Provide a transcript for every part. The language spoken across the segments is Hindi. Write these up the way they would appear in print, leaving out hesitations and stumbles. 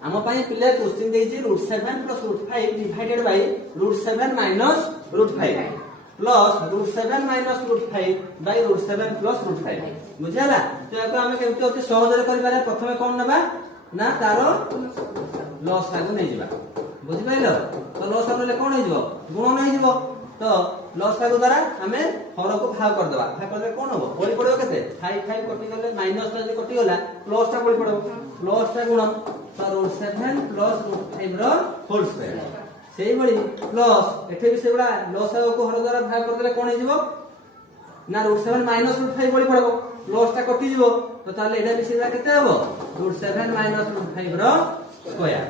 आम पिले क्वेश्चन देछि √7 + √5 डिवाइडेड बाय √7 - √5 प्लस √7 - √5 बाय √7 + √5 बुझियाला। तो याको आमे केमति अति सहज रे करि पारे प्रथमे कोन नबा ना तारो लॉस लागो नै जिबा बुझि पाइलो। तो लॉस लागले कोन हे जिवो गुण नै जिवो। तो लॉस लागो द्वारा हमें हर को भाग कर देबा भाग करले कोन होबो पड़ी पड़ो केते 5 5 कटि गले माइनस ता जे कटि गला प्लस ता पड़ी पड़ो प्लस ता गुण तो √7 + √5 रो होल स्क्वायर सेही बळी प्लस एठे भी सेबडा लॉस को हर द्वारा भाग कर देले कोन हे जिवो ना √7 - √5 पड़ी पड़ो प्लस ता कटि जिवो। तो ताले एडा भी सेबडा केते हबो √7 - √5 रो स्क्वायर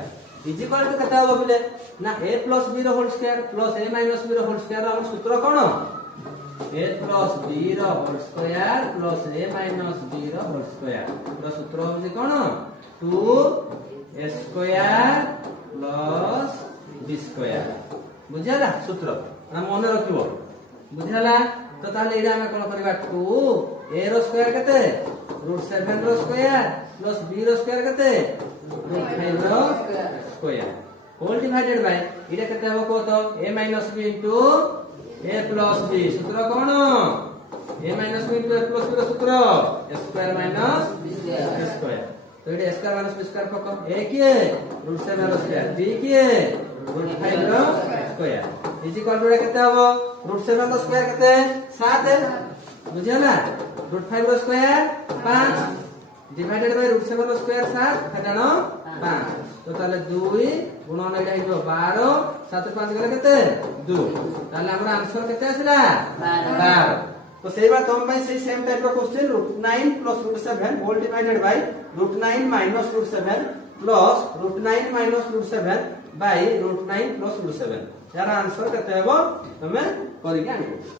इज इक्वल टू केते हबो बिले ना a + b रो whole square plus a - b रो होल स्क्वायर हम सूत्र कोन a + b रो whole square plus a - b रो होल स्क्वायर पूरा सूत्र हो जे कोन 2a square plus b square बुझाला सूत्र ना मन रखिबो बुझाला। तो ताले एडा हम कोन करबा 2a रो स्क्वायर केते √7 रो स्क्वायर प्लस b रो स्क्वायर केते √5 रो स्क्वायर होल डिवाइडेड बाय इडा केते हबो को तो a - b into a + b सूत्र कोन a - b into a + b रो सूत्र a square minus b square. तो इडा a square minus b square पको a किए √7 रो स्क्वायर b किए √5 रो स्क्वायर इज इक्वल टू केते हबो √7 रो स्क्वायर केते 7 है बुझियाला √5 रो स्क्वायर 5 डिवाइडेड बाय √7 रो स्क्वायर 7 खटानो 5 तो ताले 2 गुणन एटा हिजो 12 7 5 गले केते 2 ताले हमरा आंसर केते आसिला 12। तो सेही बात हम भाई सेही सेम टाइप रो question √9 + √7 whole divided by √9 - √7 plus √9 - √7 by √9 + √7 यार आंसर केते हेबो तमे करि के आनिबो।